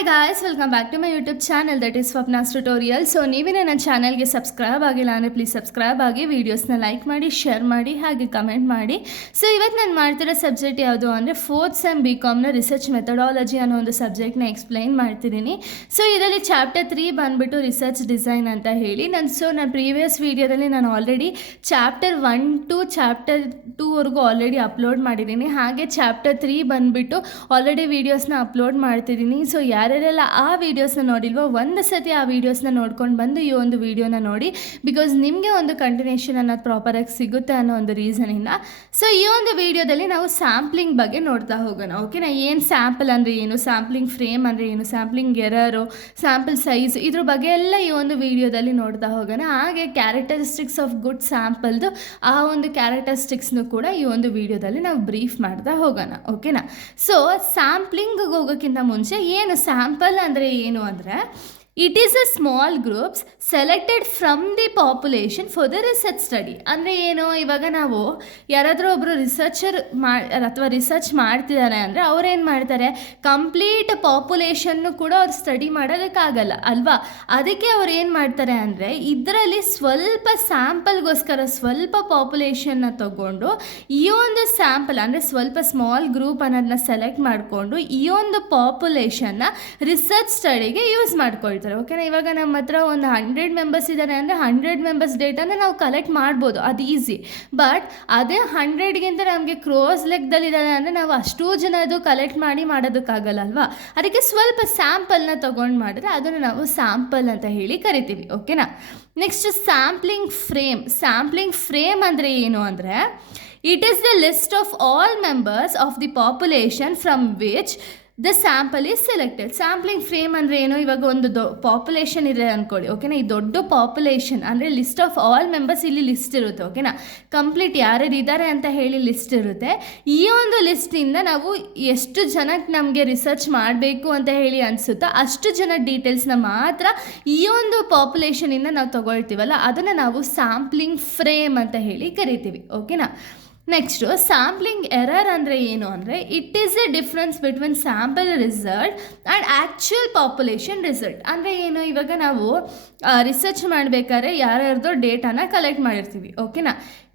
Hi guys, welcome back to my YouTube channel that is Swapna's tutorial. So ನೀವೇನೇ ನನ್ನ ಚಾನಲ್ಗೆ subscribe ಆಗಿಲ್ಲ ಅಂದರೆ ಪ್ಲೀಸ್ ಸಬ್ಸ್ಕ್ರೈಬ್ ಆಗಿ, ವೀಡಿಯೋಸ್ನ ಲೈಕ್ ಮಾಡಿ, ಶೇರ್ ಮಾಡಿ, ಹಾಗೆ ಕಮೆಂಟ್ ಮಾಡಿ. ಸೊ ಇವತ್ತು ನಾನು ಮಾಡ್ತಿರೋ ಸಬ್ಜೆಕ್ಟ್ ಯಾವುದು ಅಂದರೆ 4th ಸೆಮ್ BComನ ರಿಸರ್ಚ್ ಮೆಥಡಾಲಜಿ ಅನ್ನೋ ಒಂದು ಸಬ್ಜೆಕ್ಟ್ನ ಎಕ್ಸ್ಪ್ಲೈನ್ ಮಾಡ್ತಿದ್ದೀನಿ. ಸೊ ಇದರಲ್ಲಿ ಚಾಪ್ಟರ್ 3 ಬಂದುಬಿಟ್ಟು ರಿಸರ್ಚ್ ಡಿಸೈನ್ ಅಂತ ಹೇಳಿ ನಾನು ಪ್ರೀವಿಯಸ್ ವೀಡಿಯೋದಲ್ಲಿ ನಾನು ಆಲ್ರೆಡಿ ಚಾಪ್ಟರ್ 1 to ಚಾಪ್ಟರ್ 2ವರೆಗೂ ಆಲ್ರೆಡಿ ಅಪ್ಲೋಡ್ ಮಾಡಿದ್ದೀನಿ. ಹಾಗೆ ಚಾಪ್ಟರ್ 3 ಬಂದುಬಿಟ್ಟು ಆಲ್ರೆಡಿ ವೀಡಿಯೋಸ್ನ ಅಪ್ಲೋಡ್ ಮಾಡ್ತಿದ್ದೀನಿ. ಸೊ ಯಾರ್ಯಾರೆಲ್ಲ ಆ ವೀಡಿಯೋಸ್ನ ನೋಡಿಲ್ವೋ ಒಂದು ಸತಿ ಆ ವೀಡಿಯೋಸ್ನ ನೋಡ್ಕೊಂಡು ಬಂದು ಈ ಒಂದು ವೀಡಿಯೋನ ನೋಡಿ, ಬಿಕಾಸ್ ನಿಮಗೆ ಒಂದು ಕಂಟಿನ್ಯೂಷನ್ ಅನ್ನೋದು ಪ್ರಾಪರಾಗಿ ಸಿಗುತ್ತೆ ಅನ್ನೋ ಒಂದು ರೀಸನಿಂದ. ಸೊ ಈ ಒಂದು ವೀಡಿಯೋದಲ್ಲಿ ನಾವು ಸ್ಯಾಂಪ್ಲಿಂಗ್ ಬಗ್ಗೆ ನೋಡ್ತಾ ಹೋಗೋಣ. ಓಕೆನಾ? ಏನು ಸ್ಯಾಂಪಲ್ ಅಂದರೆ ಏನು, ಸ್ಯಾಂಪ್ಲಿಂಗ್ ಫ್ರೇಮ್ ಅಂದರೆ ಏನು, ಸ್ಯಾಂಪ್ಲಿಂಗ್ ಎರರು, ಸ್ಯಾಂಪಲ್ ಸೈಜ್, ಇದ್ರ ಬಗ್ಗೆ ಎಲ್ಲ ಈ ಒಂದು ವೀಡಿಯೋದಲ್ಲಿ ನೋಡ್ತಾ ಹೋಗೋಣ. ಹಾಗೆ ಕ್ಯಾರೆಕ್ಟರಿಸ್ಟಿಕ್ಸ್ ಆಫ್ ಗುಡ್ ಸ್ಯಾಂಪಲ್ದು ಆ ಒಂದು ಕ್ಯಾರೆಕ್ಟರಿಸ್ಟಿಕ್ಸ್ನು ಕೂಡ ಈ ಒಂದು ವೀಡಿಯೋದಲ್ಲಿ ನಾವು ಬ್ರೀಫ್ ಮಾಡ್ತಾ ಹೋಗೋಣ. ಓಕೆನಾ? ಸೊ ಸ್ಯಾಂಪ್ಲಿಂಗ್ಗೆ ಹೋಗೋಕ್ಕಿಂತ ಮುಂಚೆ ಏನು ಸ್ಯಾಂಪಲ್ ಅಂದರೆ ಏನು ಅಂದರೆ, it is a small groups selected from the population for the research study. ಅಂದರೆ ಏನು, ಇವಾಗ ನಾವು ಯಾರಾದರೂ ಒಬ್ಬರು ರಿಸರ್ಚರ್ ಅಥವಾ ರಿಸರ್ಚ್ ಮಾಡ್ತಿದ್ದಾರೆ ಅಂದರೆ ಅವ್ರೇನು ಮಾಡ್ತಾರೆ, ಕಂಪ್ಲೀಟ್ ಪಾಪ್ಯುಲೇಷನ್ನು ಕೂಡ ಅವ್ರು ಸ್ಟಡಿ ಮಾಡೋದಕ್ಕಾಗಲ್ಲ ಅಲ್ವಾ. ಅದಕ್ಕೆ ಅವ್ರು ಏನು ಮಾಡ್ತಾರೆ ಅಂದರೆ ಇದರಲ್ಲಿ ಸ್ವಲ್ಪ ಸ್ಯಾಂಪಲ್ಗೋಸ್ಕರ ಸ್ವಲ್ಪ ಪಾಪ್ಯುಲೇಷನ್ನ ತಗೊಂಡು ಈ ಒಂದು ಸ್ಯಾಂಪಲ್ ಅಂದರೆ ಸ್ವಲ್ಪ ಸ್ಮಾಲ್ ಗ್ರೂಪ್ ಅನ್ನೋದನ್ನ ಸೆಲೆಕ್ಟ್ ಮಾಡಿಕೊಂಡು ಈ ಒಂದು ಪಾಪ್ಯುಲೇಷನ್ನ ರಿಸರ್ಚ್ ಸ್ಟಡಿಗೆ ಯೂಸ್ ಮಾಡ್ಕೊಳ್ತಾರೆ. ಓಕೆನಾ? ಇವಾಗ ನಮ್ಮ ಹತ್ರ ಒಂದು 100 ಮೆಂಬರ್ಸ್ ಇದ್ದಾರೆ ಅಂದರೆ 100 ಮೆಂಬರ್ಸ್ ಡೇಟಾನ ನಾವು ಕಲೆಕ್ಟ್ ಮಾಡ್ಬೋದು, ಅದು ಈಸಿ. ಬಟ್ ಅದೇ 100ಗಿಂತ ನಮಗೆ ಕ್ರೋಸ್ ಲೆಕ್ಕದಲ್ಲಿದ್ದಾರೆ ಅಂದರೆ ನಾವು ಅಷ್ಟೂ ಜನದು ಕಲೆಕ್ಟ್ ಮಾಡೋದಕ್ಕಾಗಲ್ಲ ಅಲ್ವಾ. ಅದಕ್ಕೆ ಸ್ವಲ್ಪ ಸ್ಯಾಂಪಲ್ನ ತೊಗೊಂಡು ಮಾಡಿದ್ರೆ ಅದನ್ನು ನಾವು ಸ್ಯಾಂಪಲ್ ಅಂತ ಹೇಳಿ ಕರಿತೀವಿ. ಓಕೆನಾ? ನೆಕ್ಸ್ಟ್ ಸ್ಯಾಂಪ್ಲಿಂಗ್ ಫ್ರೇಮ್ ಅಂದರೆ ಏನು ಅಂದರೆ, it is the list of all members of the population from which the sample is selected. Sampling frame ಅಂದರೆ ಏನು, ಇವಾಗ ಒಂದು ಪಾಪ್ಯುಲೇಷನ್ ಇದೆ ಅಂದ್ಕೊಳ್ಳಿ. ಓಕೆನಾ? ಈ ದೊಡ್ಡ ಪಾಪ್ಯುಲೇಷನ್ ಅಂದರೆ ಲಿಸ್ಟ್ ಆಫ್ ಆಲ್ ಮೆಂಬರ್ಸ್ ಇಲ್ಲಿ ಲಿಸ್ಟ್ ಇರುತ್ತೆ. ಓಕೆನಾ? ಕಂಪ್ಲೀಟ್ ಯಾರ್ಯಾರು ಇದ್ದಾರೆ ಅಂತ ಹೇಳಿ ಲಿಸ್ಟ್ ಇರುತ್ತೆ. ಈ ಒಂದು ಲಿಸ್ಟಿಂದ ನಾವು ಎಷ್ಟು ಜನಕ್ಕೆ ನಮಗೆ ರಿಸರ್ಚ್ ಮಾಡಬೇಕು ಅಂತ ಹೇಳಿ ಅನಿಸುತ್ತೋ ಅಷ್ಟು ಜನ ಡೀಟೇಲ್ಸ್ನ ಮಾತ್ರ ಈ ಒಂದು ಪಾಪ್ಯುಲೇಷನಿಂದ ನಾವು ತಗೊಳ್ತೀವಲ್ಲ, ಅದನ್ನು ನಾವು ಸ್ಯಾಂಪ್ಲಿಂಗ್ ಫ್ರೇಮ್ ಅಂತ ಹೇಳಿ ಕರಿತೀವಿ. ಓಕೆನಾ? ನೆಕ್ಸ್ಟು ಸ್ಯಾಂಪ್ಲಿಂಗ್ ಎರರ್ ಅಂದರೆ ಏನು ಅಂದರೆ, it is A difference between sample result and actual population result. ಅಂದರೆ ಏನು, ಇವಾಗ ನಾವು ರಿಸರ್ಚ್ ಮಾಡಬೇಕಾದ್ರೆ ಯಾರ್ಯಾರ್ದೋ ಡೇಟಾನ ಕಲೆಕ್ಟ್ ಮಾಡಿರ್ತೀವಿ. ಓಕೆನಾ?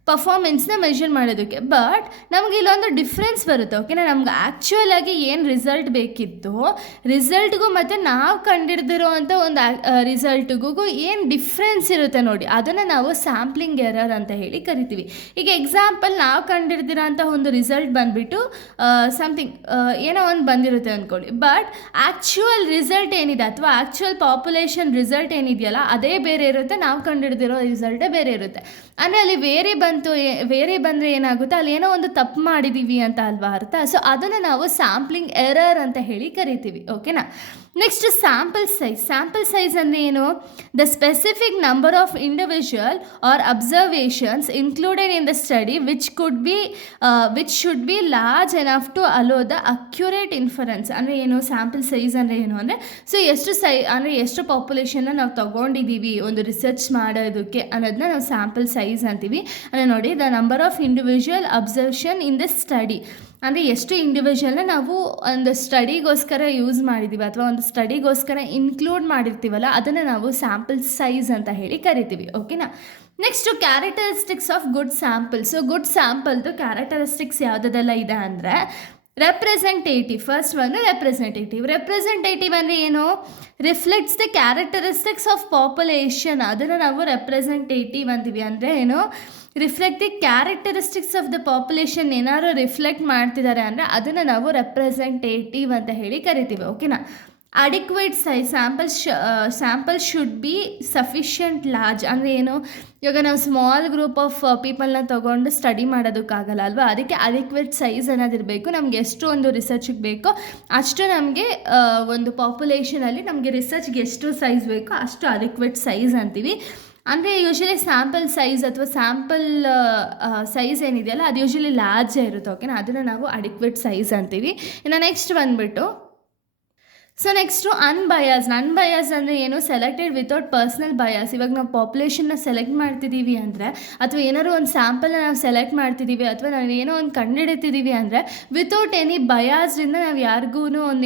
ಪರ್ಫಾರ್ಮೆನ್ಸ್ನ ಮೆಷರ್ ಮಾಡೋದಕ್ಕೆ. ಬಟ್ ನಮಗೆ ಇಲ್ಲೊಂದು ಡಿಫ್ರೆನ್ಸ್ ಬರುತ್ತೆ. ಓಕೆನಾ? ನಮ್ಗೆ ಆ್ಯಕ್ಚುಯಲ್ ಆಗಿ ಏನು ರಿಸಲ್ಟ್ ಬೇಕಿತ್ತು, ರಿಸಲ್ಟ್ಗೂ ಮತ್ತು ನಾವು ಕಂಡಿಡ್ದಿರೋ ಅಂಥ ಒಂದು ರಿಸಲ್ಟ್ಗೂ ಏನು ಡಿಫ್ರೆನ್ಸ್ ಇರುತ್ತೆ ನೋಡಿ, ಅದನ್ನು ನಾವು ಸ್ಯಾಂಪ್ಲಿಂಗ್ ಎರರ್ ಅಂತ ಹೇಳಿ ಕರಿತೀವಿ. ಈಗ ಎಕ್ಸಾಂಪಲ್, ನಾವು ಕಂಡಿಡ್ದಿರೋ ಅಂಥ ಒಂದು ರಿಸಲ್ಟ್ ಬಂದುಬಿಟ್ಟು ಸಮಥಿಂಗ್ ಏನೋ ಒಂದು ಬಂದಿರುತ್ತೆ ಅಂದ್ಕೊಳ್ಳಿ. ಬಟ್ ಆ್ಯಕ್ಚುಯಲ್ ರಿಸಲ್ಟ್ ಏನಿದೆ ಅಥವಾ ಆ್ಯಕ್ಚುಯಲ್ ಪಾಪ್ಯುಲೇಷನ್ ರಿಸಲ್ಟ್ ಏನಿದೆಯಲ್ಲ ಅದೇ ಬೇರೆ ಇರುತ್ತೆ, ನಾವು ಕಂಡಿಡ್ದಿರೋ ರಿಸಲ್ಟೇ ಬೇರೆ ಇರುತ್ತೆ. ಅಂದರೆ ಅಲ್ಲಿ ಬೇರೆ ಬಂದರೆ ಏನಾಗುತ್ತೆ, ಅಲ್ಲಿ ಏನೋ ಒಂದು ತಪ್ಪು ಮಾಡಿದ್ದೀವಿ ಅಂತ ಅಲ್ವಾ ಅರ್ಥ. ಸೊ ಅದನ್ನು ನಾವು ಸ್ಯಾಂಪ್ಲಿಂಗ್ ಎರರ್ ಅಂತ ಹೇಳಿ ಕರಿತೀವಿ. ಓಕೆನಾ? ನೆಕ್ಸ್ಟ್ ಸ್ಯಾಂಪಲ್ ಸೈಜ್ ಅಂದರೆ ಏನು, the specific number of individual or observations included in the study which should be large enough to allow the accurate inference. ಅಂದರೆ ಏನು, ಸ್ಯಾಂಪಲ್ ಸೈಜ್ ಅಂದರೆ ಏನು ಅಂದರೆ, ಸೊ ಎಷ್ಟು ಪಾಪ್ಯುಲೇಷನ್ನ ನಾವು ತೊಗೊಂಡಿದ್ದೀವಿ ಒಂದು ರಿಸರ್ಚ್ ಮಾಡೋದಕ್ಕೆ ಅನ್ನೋದನ್ನ ನಾವು ಸ್ಯಾಂಪಲ್ ಸೈಜ್ ಅಂತೀವಿ. ಅಂದರೆ ನೋಡಿ, the number of individual observation in the study ಅಂದರೆ ಎಷ್ಟು ಇಂಡಿವಿಜುವಲ್ನ ನಾವು ಒಂದು ಸ್ಟಡಿಗೋಸ್ಕರ ಯೂಸ್ ಮಾಡಿದ್ದೀವಿ ಅಥವಾ ಒಂದು ಸ್ಟಡಿಗೋಸ್ಕರ ಇನ್ಕ್ಲೂಡ್ ಮಾಡಿರ್ತೀವಲ್ಲ, ಅದನ್ನು ನಾವು ಸ್ಯಾಂಪಲ್ ಸೈಜ್ ಅಂತ ಹೇಳಿ ಕರಿತೀವಿ. ಓಕೆನಾ? Next characteristics of good sample. So good ಸ್ಯಾಂಪಲ್ದು ಕ್ಯಾರೆಕ್ಟರಿಸ್ಟಿಕ್ಸ್ ಯಾವುದೆಲ್ಲ ಇದೆ ಅಂದರೆ, ರೆಪ್ರೆಸೆಂಟೇಟಿವ್. ಫಸ್ಟ್ ಒಂದು ರೆಪ್ರೆಸೆಂಟೇಟಿವ್ ಅಂದರೆ ಏನು, reflects the characteristics of population, ಅದನ್ನು ನಾವು ರೆಪ್ರೆಸೆಂಟೇಟಿವ್ ಅಂತೀವಿ. ಅಂದರೆ ಏನು, reflect the characteristics of the population ಏನಾದ್ರು ರಿಫ್ಲೆಕ್ಟ್ ಮಾಡ್ತಿದ್ದಾರೆ ಅಂದರೆ ಅದನ್ನು ನಾವು ರೆಪ್ರೆಸೆಂಟೇಟಿವ್ ಅಂತ ಹೇಳಿ ಕರಿತೀವಿ. ಓಕೆನಾ? Adequate size, sample should be sufficient large. ಅಂದರೆ ಏನು, ಇವಾಗ ನಾವು ಸ್ಮಾಲ್ ಗ್ರೂಪ್ ಆಫ್ ಪೀಪಲ್ನ ತೊಗೊಂಡು ಸ್ಟಡಿ ಮಾಡೋದಕ್ಕಾಗಲ್ಲ ಅಲ್ವಾ. ಅದಕ್ಕೆ ಅಡಿಕ್ವೇಟ್ ಸೈಜ್ ಅನ್ನೋದಿರಬೇಕು. ನಮಗೆ ಎಷ್ಟು ಒಂದು ರಿಸರ್ಚಿಗೆ ಬೇಕೋ ಅಷ್ಟು ನಮಗೆ ಒಂದು ಪಾಪ್ಯುಲೇಷನಲ್ಲಿ ನಮಗೆ ರಿಸರ್ಚ್ಗೆ ಎಷ್ಟು ಸೈಜ್ ಬೇಕೋ ಅಷ್ಟು ಅಡಿಕ್ವೇಟ್ ಸೈಜ್ ಅಂತೀವಿ. ಅಂದರೆ ಯೂಶ್ವಲಿ ಸ್ಯಾಂಪಲ್ ಸೈಜ್ ಅಥವಾ ಸ್ಯಾಂಪಲ್ ಸೈಜ್ ಏನಿದೆಯಲ್ಲ ಅದು ಯೂಶ್ವಲಿ ಲಾರ್ಜೇ ಇರುತ್ತೆ. ಓಕೆನಾ? ಅದನ್ನು ನಾವು ಅಡಿಕ್ವೇಟ್ ಸೈಜ್ ಅಂತೀವಿ. ಇನ್ನು ನೆಕ್ಸ್ಟ್ ಬಂದುಬಿಟ್ಟು ಸೊ ನೆಕ್ಸ್ಟು ಅನ್ಬಯಾಸ್ ಅಂದರೆ ಏನು, ಸೆಲೆಕ್ಟೆಡ್ ವಿತೌಟ್ ಪರ್ಸ್ನಲ್ ಬಯಾಸ್. ಇವಾಗ ನಾವು ಪಾಪ್ಯುಲೇಷನ್ನ ಸೆಲೆಕ್ಟ್ ಮಾಡ್ತಿದ್ದೀವಿ ಅಂದರೆ, ಅಥವಾ ಏನಾದ್ರು ಒಂದು ಸ್ಯಾಂಪಲ್ನ ನಾವು ಸೆಲೆಕ್ಟ್ ಮಾಡ್ತಿದ್ದೀವಿ, ಅಥವಾ ನಾವು ಏನೋ ಒಂದು ಕಂಡುಹಿಡಿತಿದ್ದೀವಿ ಅಂದರೆ ವಿತೌಟ್ ಎನಿ ಬಯಾಸ್ರಿಂದ ನಾವು ಯಾರಿಗೂ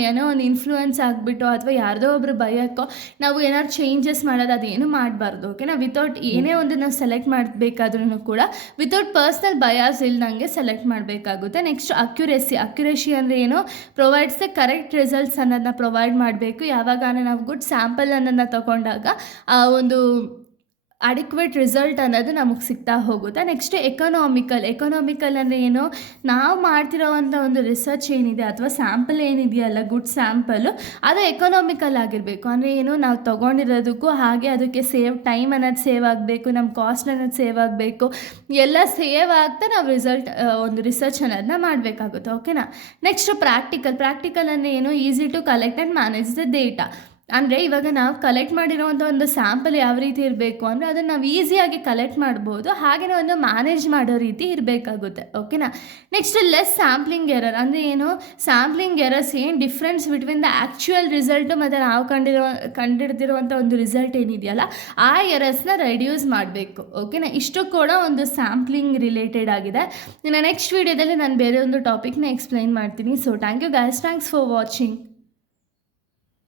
ಏನೋ ಒಂದು ಇನ್ಫ್ಲೂಯೆನ್ಸ್ ಆಗಿಬಿಟ್ಟು ಅಥವಾ ಯಾರ್ದೋ ಒಬ್ಬರು ಭಯಕ್ಕೋ ನಾವು ಏನಾದ್ರು ಚೇಂಜಸ್ ಮಾಡೋದು ಅದೇನು ಮಾಡಬಾರ್ದು. ಓಕೆನಾ, ವಿತೌಟ್ ಏನೇ ಒಂದು ನಾವು ಸೆಲೆಕ್ಟ್ ಮಾಡಬೇಕಾದ್ರೂ ಕೂಡ ವಿತೌಟ್ ಪರ್ಸ್ನಲ್ ಬಯಾಸ್ ಇಲ್ದಂಗೆ ಸೆಲೆಕ್ಟ್ ಮಾಡಬೇಕಾಗುತ್ತೆ. ನೆಕ್ಸ್ಟ್ ಅಕ್ಯುರೇಸಿ ಅಂದರೆ ಏನು, ಪ್ರೊವೈಡ್ಸ್ ದ ಕರೆಕ್ಟ್ ರಿಸಲ್ಟ್ಸ್ ಅನ್ನೋದನ್ನ ಪ್ರೊವೈಡ್ ಮಾಡಬೇಕು. ಯಾವಾಗ ನಾವು ಗುಡ್ ಸ್ಯಾಂಪಲ್ ಅನ್ನೋದನ್ನ ತಗೊಂಡಾಗ ಆ ಒಂದು ಅಡಿಕ್ವೇಟ್ ರಿಸಲ್ಟ್ ಅನ್ನೋದು ನಮಗೆ ಸಿಗ್ತಾ ಹೋಗುತ್ತೆ. ನೆಕ್ಸ್ಟ್ ಎಕನಾಮಿಕಲ್ ಅಂದರೆ ಏನು, ನಾವು ಮಾಡ್ತಿರೋವಂಥ ಒಂದು ರಿಸರ್ಚ್ ಏನಿದೆ ಅಥವಾ ಸ್ಯಾಂಪಲ್ ಏನಿದೆಯಲ್ಲ, ಗುಡ್ ಸ್ಯಾಂಪಲು ಅದು ಎಕನಾಮಿಕಲ್ ಆಗಿರಬೇಕು. ಅಂದರೆ ಏನು, ನಾವು ತೊಗೊಂಡಿರೋದಕ್ಕೂ ಹಾಗೆ ಅದಕ್ಕೆ ಟೈಮ್ ಅನ್ನೋದು ಸೇವ್ ಆಗಬೇಕು, ನಮ್ಮ ಕಾಸ್ಟ್ ಅನ್ನೋದು ಸೇವ್ ಆಗಬೇಕು, ಎಲ್ಲ ಸೇವ್ ಆಗ್ತಾ ನಾವು ಒಂದು ರಿಸರ್ಚ್ ಅನ್ನೋದನ್ನ ಮಾಡಬೇಕಾಗುತ್ತೆ. ಓಕೆನಾ. ನೆಕ್ಸ್ಟ್ ಪ್ರಾಕ್ಟಿಕಲ್ ಅಂದರೆ ಏನು, easy to collect and manage the data. ಅಂದರೆ ಇವಾಗ ನಾವು ಕಲೆಕ್ಟ್ ಮಾಡಿರೋವಂಥ ಒಂದು ಸ್ಯಾಂಪಲ್ ಯಾವ ರೀತಿ ಇರಬೇಕು ಅಂದರೆ ಅದನ್ನು ನಾವು ಈಸಿಯಾಗಿ ಕಲೆಕ್ಟ್ ಮಾಡ್ಬೋದು, ಹಾಗೆಯೇ ಒಂದು ಮ್ಯಾನೇಜ್ ಮಾಡೋ ರೀತಿ ಇರಬೇಕಾಗುತ್ತೆ. ಓಕೆನಾ. ನೆಕ್ಸ್ಟ್ ಲೆಸ್ ಸ್ಯಾಂಪ್ಲಿಂಗ್ ಎರರ್ ಅಂದರೆ ಏನು, ಸ್ಯಾಂಪ್ಲಿಂಗ್ ಎರರ್ಸ್ ಏನು difference between the actual result ಮತ್ತು ನಾವು ಕಂಡಿಡ್ತಿರುವಂಥ ಒಂದು ರಿಸಲ್ಟ್ ಏನಿದೆಯಲ್ಲ ಆ ಎರರ್ಸ್ನ ರೆಡ್ಯೂಸ್ ಮಾಡಬೇಕು. ಓಕೆನಾ. ಇಷ್ಟು ಕೂಡ ಒಂದು ಸ್ಯಾಂಪ್ಲಿಂಗ್ ರಿಲೇಟೆಡ್ ಆಗಿದೆ. ಇನ್ನು ನೆಕ್ಸ್ಟ್ ವೀಡಿಯೋದಲ್ಲಿ ನಾನು ಬೇರೆ ಒಂದು ಟಾಪಿಕ್ನ ಎಕ್ಸ್ಪ್ಲೈನ್ ಮಾಡ್ತೀನಿ. So thank you guys, thanks for watching.